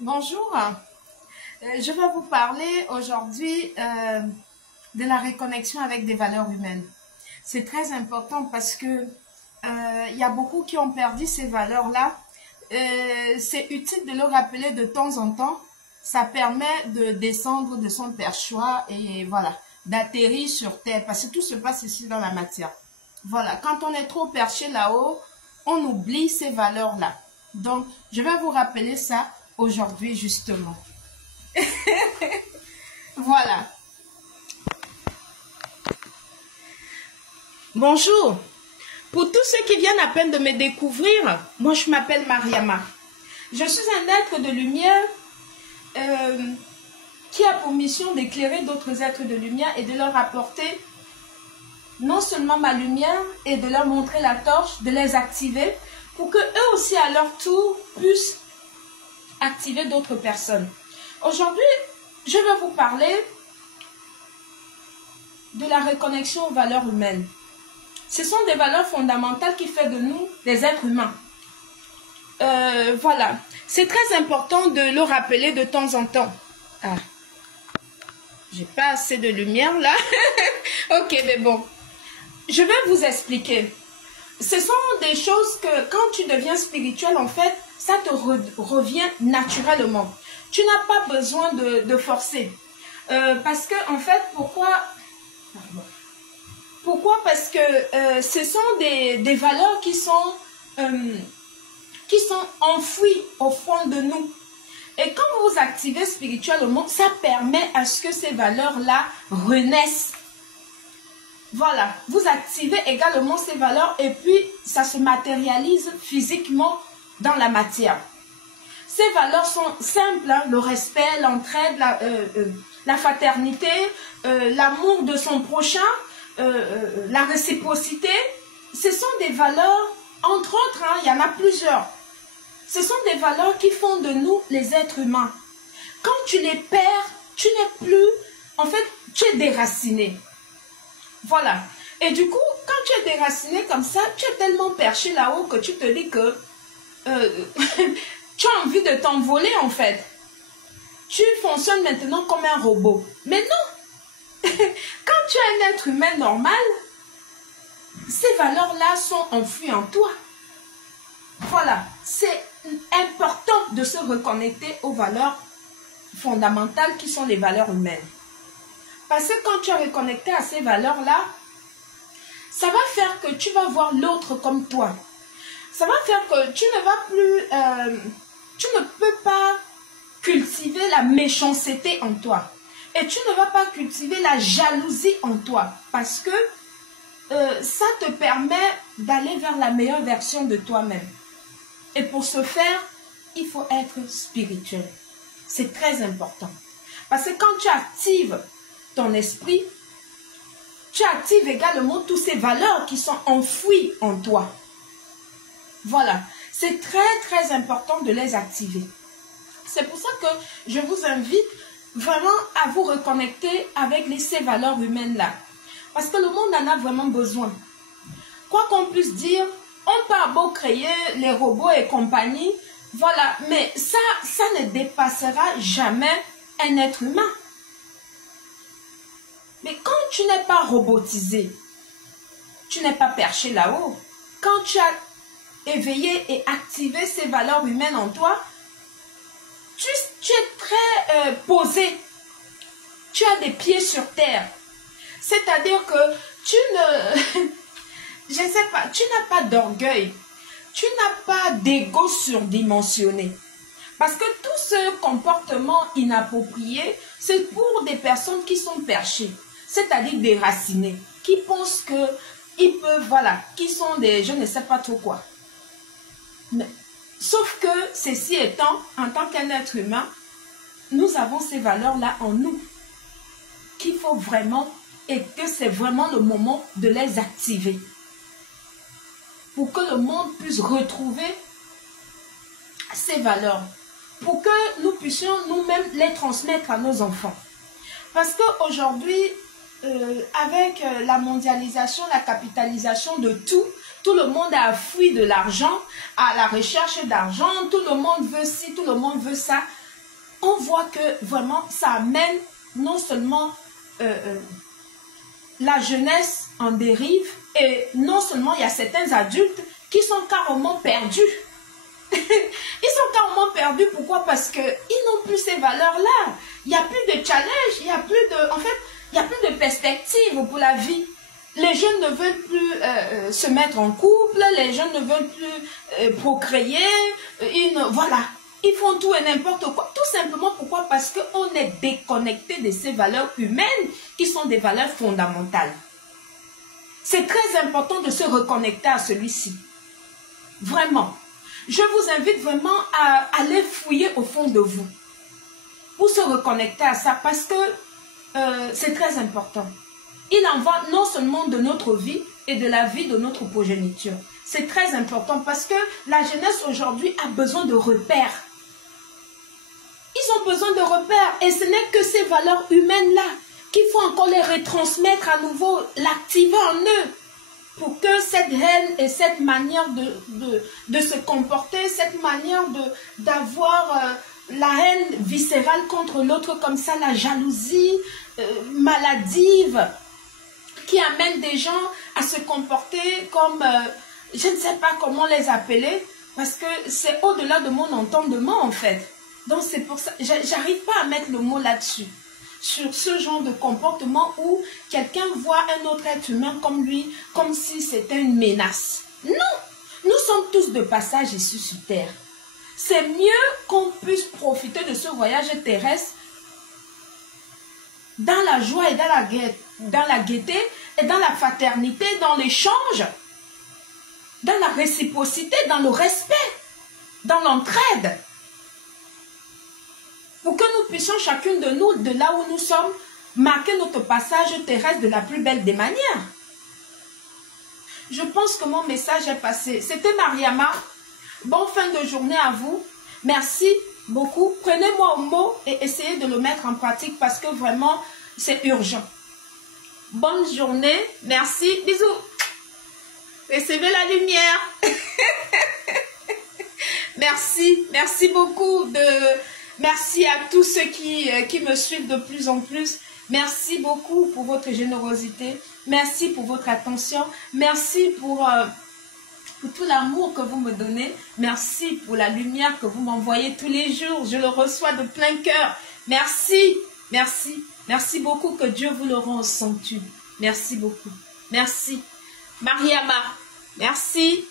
Bonjour, je vais vous parler aujourd'hui de la reconnexion avec des valeurs humaines. C'est très important parce que il y a beaucoup qui ont perdu ces valeurs-là. C'est utile de le rappeler de temps en temps. Ça permet de descendre de son perchoir et voilà, d'atterrir sur terre parce que tout se passe ici dans la matière. Voilà, quand on est trop perché là-haut, on oublie ces valeurs-là. Donc, je vais vous rappeler ça aujourd'hui justement. Voilà. Bonjour. Pour tous ceux qui viennent à peine de me découvrir, moi je m'appelle Mariama. Je suis un être de lumière qui a pour mission d'éclairer d'autres êtres de lumière et de leur apporter non seulement ma lumière et de leur montrer la torche, de les activer pour que eux aussi à leur tour puissent activer d'autres personnes. Aujourd'hui, je vais vous parler de la reconnexion aux valeurs humaines. Ce sont des valeurs fondamentales qui font de nous des êtres humains. Voilà, c'est très important de le rappeler de temps en temps. Ah, j'ai pas assez de lumière là. Ok, mais bon, je vais vous expliquer. Ce sont des choses que quand tu deviens spirituel, en fait, ça te revient naturellement. Tu n'as pas besoin de forcer. Parce que, en fait, pourquoi? Parce que ce sont des valeurs qui sont enfouies au fond de nous. Et quand vous vous activez spirituellement, ça permet à ce que ces valeurs-là renaissent. Voilà, vous activez également ces valeurs et puis ça se matérialise physiquement dans la matière. Ces valeurs sont simples, hein, le respect, l'entraide, la fraternité, l'amour de son prochain, la réciprocité. Ce sont des valeurs, entre autres, hein, il y en a plusieurs. Ce sont des valeurs qui font de nous les êtres humains. Quand tu les perds, tu n'es plus, en fait, tu es déraciné. Voilà. Et du coup, quand tu es déraciné comme ça, tu es tellement perché là-haut que tu te dis que tu as envie de t'envoler en fait. Tu fonctionnes maintenant comme un robot. Mais non. Quand tu es un être humain normal, ces valeurs-là sont enfouies en toi. Voilà. C'est important de se reconnecter aux valeurs fondamentales qui sont les valeurs humaines. Parce que quand tu es reconnecté à ces valeurs-là, ça va faire que tu vas voir l'autre comme toi. Ça va faire que tu ne vas plus, tu ne peux pas cultiver la méchanceté en toi. Et tu ne vas pas cultiver la jalousie en toi. Parce que ça te permet d'aller vers la meilleure version de toi-même. Et pour ce faire, il faut être spirituel. C'est très important. Parce que quand tu actives ton esprit, tu actives également toutes ces valeurs qui sont enfouies en toi. Voilà, c'est très important de les activer. C'est pour ça que je vous invite vraiment à vous reconnecter avec ces valeurs humaines-là. Parce que le monde en a vraiment besoin. Quoi qu'on puisse dire, on peut beau créer les robots et compagnie, voilà, mais ça ne dépassera jamais un être humain. Mais quand tu n'es pas robotisé, tu n'es pas perché là-haut, quand tu as éveillé et activé ces valeurs humaines en toi, tu es très posé, tu as des pieds sur terre. C'est-à-dire que tu ne, je ne sais pas, tu n'as pas d'orgueil, tu n'as pas d'ego surdimensionné. Parce que tout ce comportement inapproprié, c'est pour des personnes qui sont perchées. C'est-à-dire déracinés, qui pensent qu'ils peuvent, voilà, qui sont des, je ne sais pas trop quoi. Mais, sauf que, ceci étant, en tant qu'un être humain, nous avons ces valeurs-là en nous, qu'il faut vraiment, et que c'est vraiment le moment de les activer. Pour que le monde puisse retrouver ces valeurs. Pour que nous puissions nous-mêmes les transmettre à nos enfants. Parce qu'aujourd'hui, avec la mondialisation, la capitalisation de tout le monde a fui de l'argent, à la recherche d'argent, tout le monde veut ci, tout le monde veut ça. on voit que vraiment ça amène non seulement la jeunesse en dérive, et non seulement il y a certains adultes qui sont carrément perdus. Ils sont carrément perdus. Pourquoi? Parce qu'ils n'ont plus ces valeurs-là. Il n'y a plus de challenge, il n'y a plus de... En fait, il n'y a plus de perspective pour la vie. Les jeunes ne veulent plus se mettre en couple, les jeunes ne veulent plus procréer. Voilà, ils font tout et n'importe quoi. Tout simplement pourquoi? Parce qu'on est déconnecté de ces valeurs humaines qui sont des valeurs fondamentales. C'est très important de se reconnecter à celui-ci. Vraiment. Je vous invite vraiment à aller fouiller au fond de vous pour se reconnecter à ça parce que c'est très important. Il en va non seulement de notre vie et de la vie de notre progéniture. C'est très important parce que la jeunesse aujourd'hui a besoin de repères. Ils ont besoin de repères et ce n'est que ces valeurs humaines-là qu'il faut encore les retransmettre à nouveau, l'activer en eux pour que cette haine et cette manière de se comporter, cette manière d'avoir la haine viscérale contre l'autre comme ça, la jalousie maladive, qui amène des gens à se comporter comme, je ne sais pas comment les appeler, parce que c'est au-delà de mon entendement en fait. Donc c'est pour ça, j'arrive pas à mettre le mot là-dessus, sur ce genre de comportement où quelqu'un voit un autre être humain comme lui, comme si c'était une menace. Non, nous sommes tous de passage ici sur terre. C'est mieux qu'on puisse profiter de ce voyage terrestre dans la joie et dans la gaieté et dans la fraternité, dans l'échange, dans la réciprocité, dans le respect, dans l'entraide. Pour que nous puissions chacune de nous, de là où nous sommes, marquer notre passage terrestre de la plus belle des manières. Je pense que mon message est passé. C'était Mariama. Bonne fin de journée à vous. Merci beaucoup. Prenez-moi au mot et essayez de le mettre en pratique parce que vraiment, c'est urgent. Bonne journée. Merci. Bisous. Recevez la lumière. Merci. Merci beaucoup. Merci à tous ceux qui me suivent de plus en plus. Merci beaucoup pour votre générosité. Merci pour votre attention. Merci pour tout l'amour que vous me donnez. Merci pour la lumière que vous m'envoyez tous les jours. Je le reçois de plein cœur. Merci. Merci. Merci beaucoup. Que Dieu vous le rende au centuple. Merci beaucoup. Merci. Mariama. Merci.